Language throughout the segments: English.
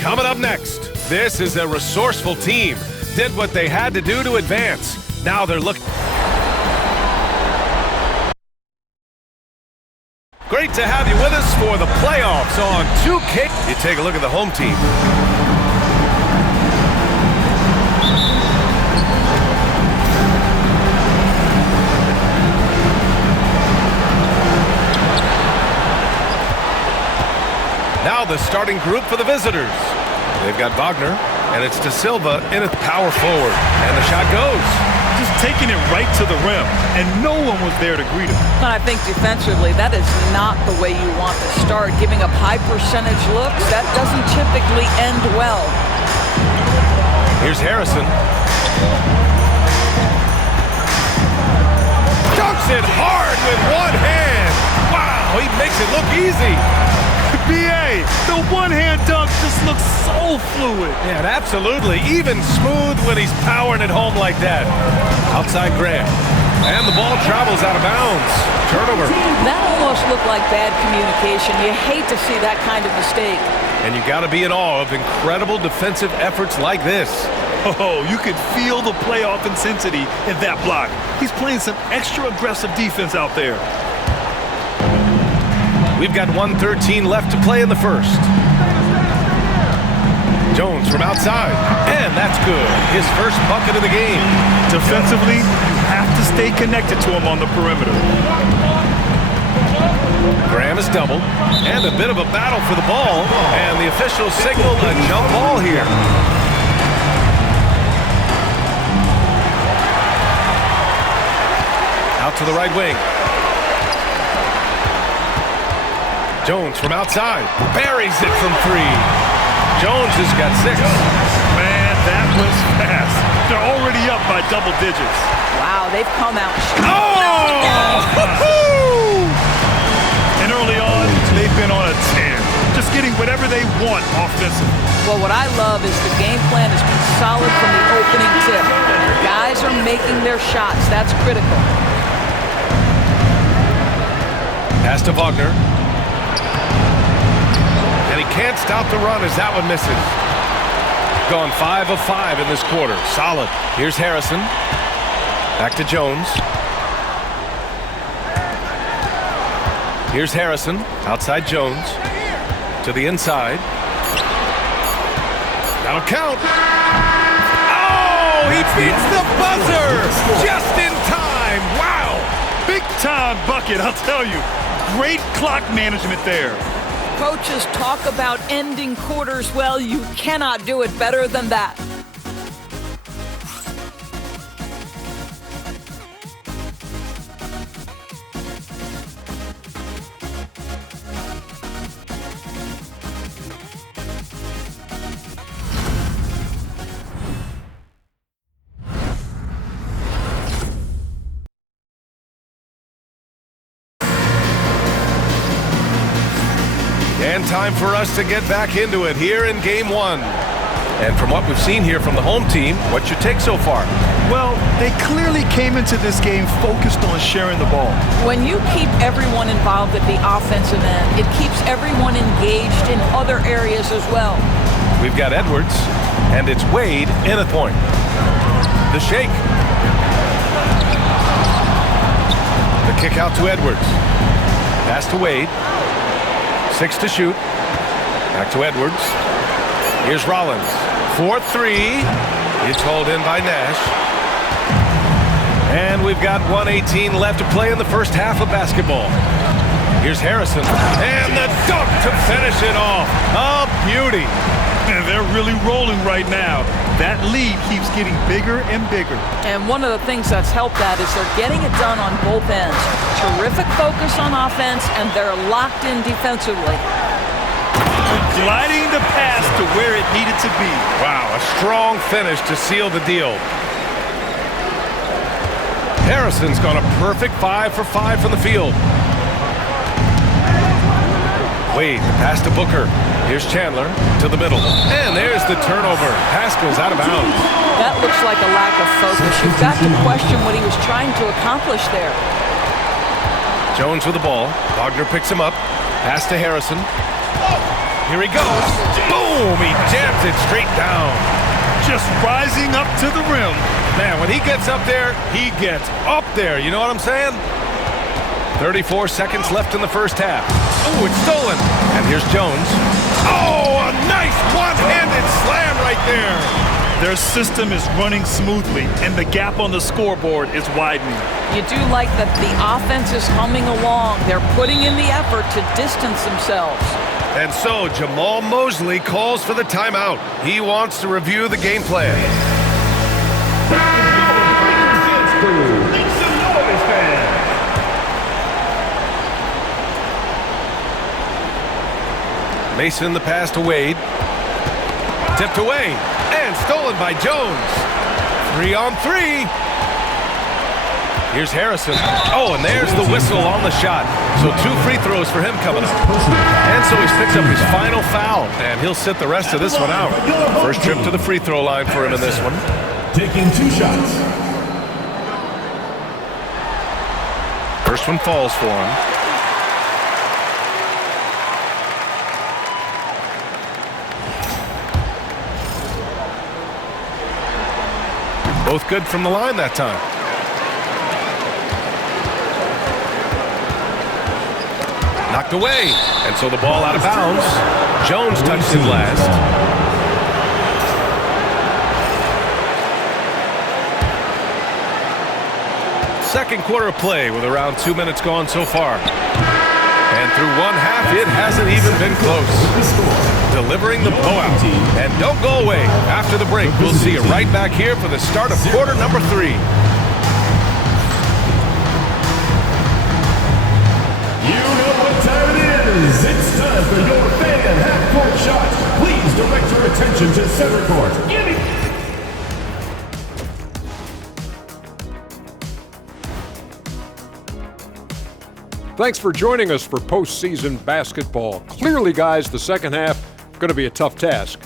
Coming up next, this is a resourceful team. Did what they had to do to advance. Now they're looking. Great to have you with us for the playoffs on 2K. You take a look at the home team. Now the starting group for the visitors. They've got Wagner, and it's De Silva in at power forward. And the shot goes. Just taking it right to the rim, and no one was there to greet him. And I think defensively, that is not the way you want to start. Giving up high percentage looks, that doesn't typically end well. Here's Harrison. Dunks it hard with one hand. Wow, he makes it look easy. B.A., the one-hand dunk just looks so fluid. Yeah, absolutely. Even smooth when he's powering it home like that. Outside Graham. And the ball travels out of bounds. Turnover. That almost looked like bad communication. You hate to see that kind of mistake. And you got to be in awe of incredible defensive efforts like this. Oh, you could feel the playoff intensity in that block. He's playing some extra aggressive defense out there. We've got 1:13 left to play in the first. Jones from outside, and that's good. His first bucket of the game. Defensively, you have to stay connected to him on the perimeter. Graham is doubled, and a bit of a battle for the ball, and the officials signal a jump ball here. Out to the right wing. Jones from outside, buries it from three. Jones has got 6. Man, that was fast. They're already up by double digits. Wow, they've come out. Oh! And early on, they've been on a tear. Just getting whatever they want offensively. Well, what I love is the game plan has been solid from the opening tip. Guys are making their shots. That's critical. Pass to Wagner. And he can't stop the run as that one misses. Gone 5 of 5 in this quarter. Solid. Here's Harrison. Back to Jones. Here's Harrison. Outside Jones. To the inside. That'll count. Oh, he beats the buzzer. Just in time. Wow. Big time bucket, I'll tell you. Great clock management there. Coaches talk about ending quarters well. You cannot do it better than that. And time for us to get back into it here in Game 1. And from what we've seen here from the home team, what's your take so far? Well, they clearly came into this game focused on sharing the ball. When you keep everyone involved at the offensive end, it keeps everyone engaged in other areas as well. We've got Edwards, and it's Wade in at point. The shake. The kick out to Edwards. Pass to Wade. 6 to shoot. Back to Edwards. Here's Rollins. 4-3. It's hauled in by Nash. And we've got 1:18 left to play in the first half of basketball. Here's Harrison. And the dunk to finish it off. A beauty. And they're really rolling right now. That lead keeps getting bigger and bigger. And one of the things that's helped that is they're getting it done on both ends. Terrific focus on offense, and they're locked in defensively. Gliding the pass to where it needed to be. Wow, a strong finish to seal the deal. Harrison's gone a perfect 5 for 5 from the field. Wade, pass to Booker. Here's Chandler to the middle. And there's the turnover. Haskell's out of bounds. That looks like a lack of focus. You've got to question what he was trying to accomplish there. Jones with the ball. Wagner picks him up. Pass to Harrison. Here he goes. Boom! He jams it straight down. Just rising up to the rim. Man, when he gets up there, he gets up there. You know what I'm saying? 34 seconds left in the first half. Oh, it's stolen. And here's Jones. Oh, a nice one-handed slam right there. Their system is running smoothly, and the gap on the scoreboard is widening. You do like that the offense is humming along. They're putting in the effort to distance themselves. And so Jamal Mosley calls for the timeout. He wants to review the game plan. Mason the pass to Wade. Tipped away and stolen by Jones. 3-on-3. Here's Harrison. Oh, and there's the whistle on the shot. So 2 free throws for him coming up. And so he's picked up his final foul, and he'll sit the rest of this one out. First trip to the free throw line for him in this one. Taking 2 shots. First one falls for him. Both good from the line that time. Knocked away, and so the ball out of bounds. Jones touched it last. Second quarter of play with around 2 minutes gone so far. And through one half, it hasn't even been close. Delivering the blowout. And don't go away. After the break, we'll see you right back here for the start of quarter number 3. You know what time it is. It's time for your fan half-court shots. Please direct your attention to center court. Thanks for joining us for postseason basketball. Clearly, guys, the second half going to be a tough task.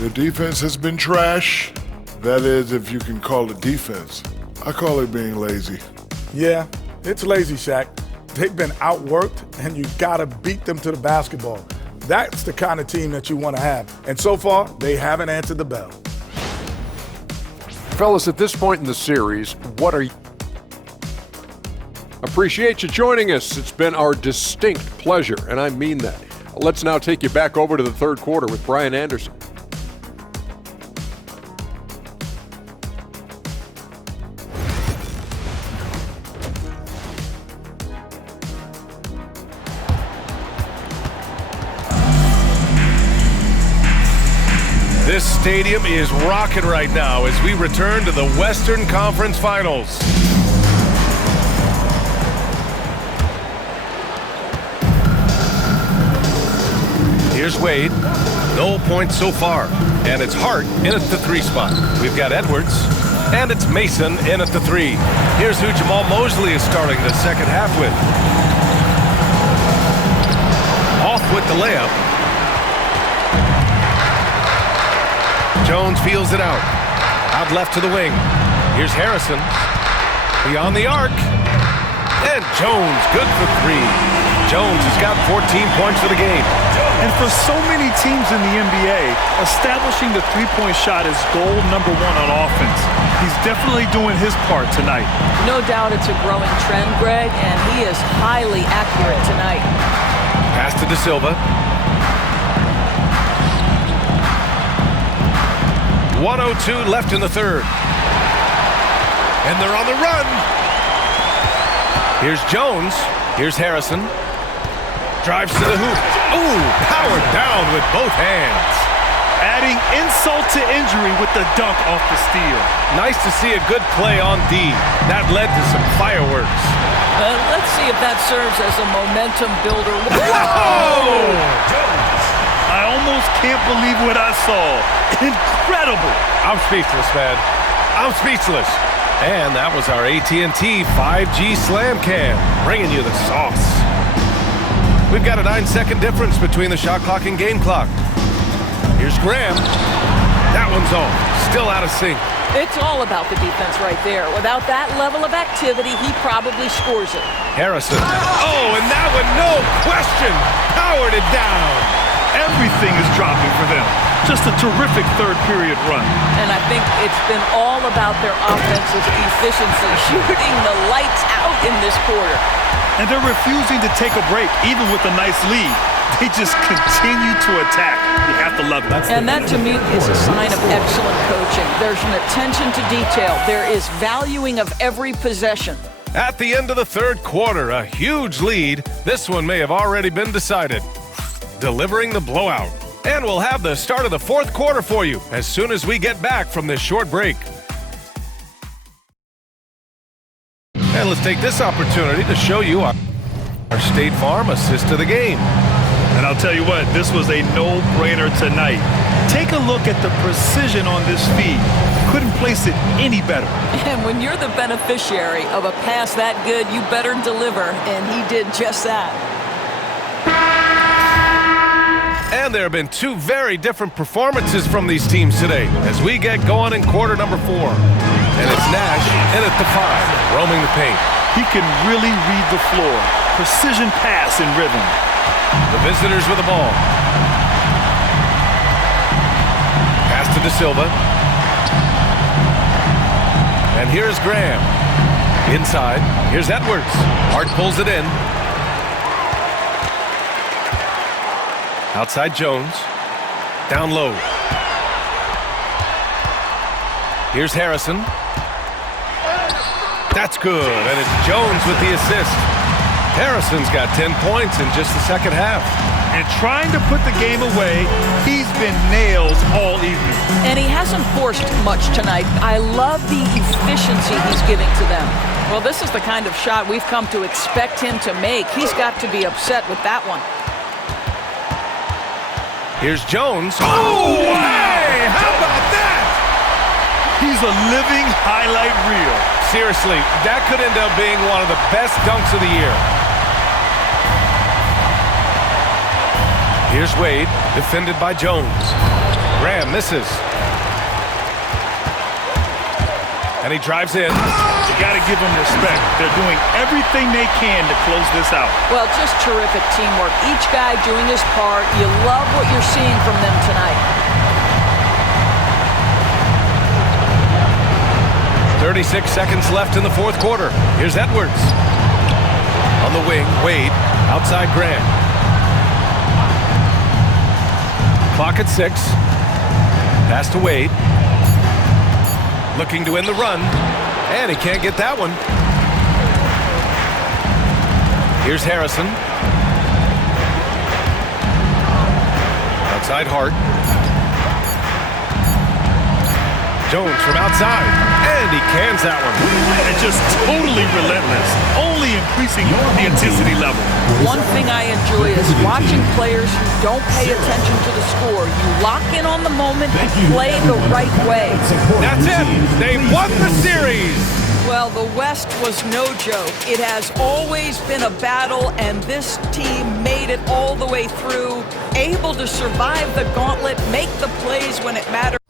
The defense has been trash. That is, if you can call it defense. I call it being lazy. Yeah, it's lazy, Shaq. They've been outworked, and you gotta beat them to the basketball. That's the kind of team that you want to have. And so far, they haven't answered the bell. Fellas, at this point in the series, what are you... Appreciate you joining us. It's been our distinct pleasure, and I mean that. Let's now take you back over to the third quarter with Brian Anderson. This stadium is rocking right now as we return to the Western Conference Finals. Here's Wade. No points so far. And it's Hart in at the 3 spot. We've got Edwards. And it's Mason in at the 3. Here's who Jamal Mosley is starting the second half with. Off with the layup. Jones feels it out. Out left to the wing. Here's Harrison. Beyond the arc. And Jones, good for 3. Jones has got 14 points for the game. And for so many teams in the NBA, establishing the three-point shot is goal number 1 on offense. He's definitely doing his part tonight. No doubt it's a growing trend, Greg, and he is highly accurate tonight. Pass to De Silva. 1:02 left in the third. And they're on the run. Here's Jones. Here's Harrison. Drives to the hoop. Ooh, powered down with both hands. Adding insult to injury with the dunk off the steal. Nice to see a good play on D. That led to some fireworks. Let's see if that serves as a momentum builder. Whoa! I almost can't believe what I saw. Incredible. I'm speechless, man. I'm speechless. And that was our AT&T 5G Slam Cam, bringing you the sauce. We've got a 9-second difference between the shot clock and game clock. Here's Graham. That one's off. Still out of sync. It's all about the defense right there. Without that level of activity, he probably scores it. Harrison. Oh, and that one, no question, powered it down. Everything is dropping for them. Just a terrific third period run. And I think it's been all about their offensive efficiency, shooting the lights out in this quarter. And they're refusing to take a break, even with a nice lead. They just continue to attack. You have to love it. And that, to me, is a sign of excellent coaching. There's an attention to detail. There is valuing of every possession. At the end of the third quarter, a huge lead. This one may have already been decided. Delivering the blowout. And we'll have the start of the fourth quarter for you as soon as we get back from this short break. And let's take this opportunity to show you our State Farm assist to the game. And I'll tell you what, this was a no-brainer tonight. Take a look at the precision on this feed. Couldn't place it any better. And when you're the beneficiary of a pass that good, you better deliver, and he did just that. And there have been two very different performances from these teams today as we get going in quarter number 4. And it's Nash in at the 5, roaming the paint. He can really read the floor. Precision pass in rhythm. The visitors with the ball. Pass to De Silva. And here's Graham. Inside. Here's Edwards. Hart pulls it in. Outside Jones. Down low. Here's Harrison. That's good. And it's Jones with the assist. Harrison's got 10 points in just the second half. And trying to put the game away, he's been nails all evening. And he hasn't forced much tonight. I love the efficiency he's giving to them. Well, this is the kind of shot we've come to expect him to make. He's got to be upset with that one. Here's Jones. Oh, hey! How about that? He's a living highlight reel. Seriously, that could end up being one of the best dunks of the year. Here's Wade, defended by Jones. Graham misses. And he drives in. You got to give them respect. They're doing everything they can to close this out. Well, just terrific teamwork. Each guy doing his part. You love what you're seeing from them tonight. 36 seconds left in the fourth quarter. Here's Edwards. On the wing, Wade. Outside Graham. Clock at 6. Pass to Wade. Looking to end the run. And he can't get that one. Here's Harrison. Outside Hart. Jones from outside. And he cans that one. And just totally relentless. Only increasing the intensity level. One thing I enjoy is watching players who don't pay attention to the score. You lock in on the moment and play the right way. That's it. They won the series. Well, the West was no joke. It has always been a battle, and this team made it all the way through, able to survive the gauntlet, make the plays when it mattered.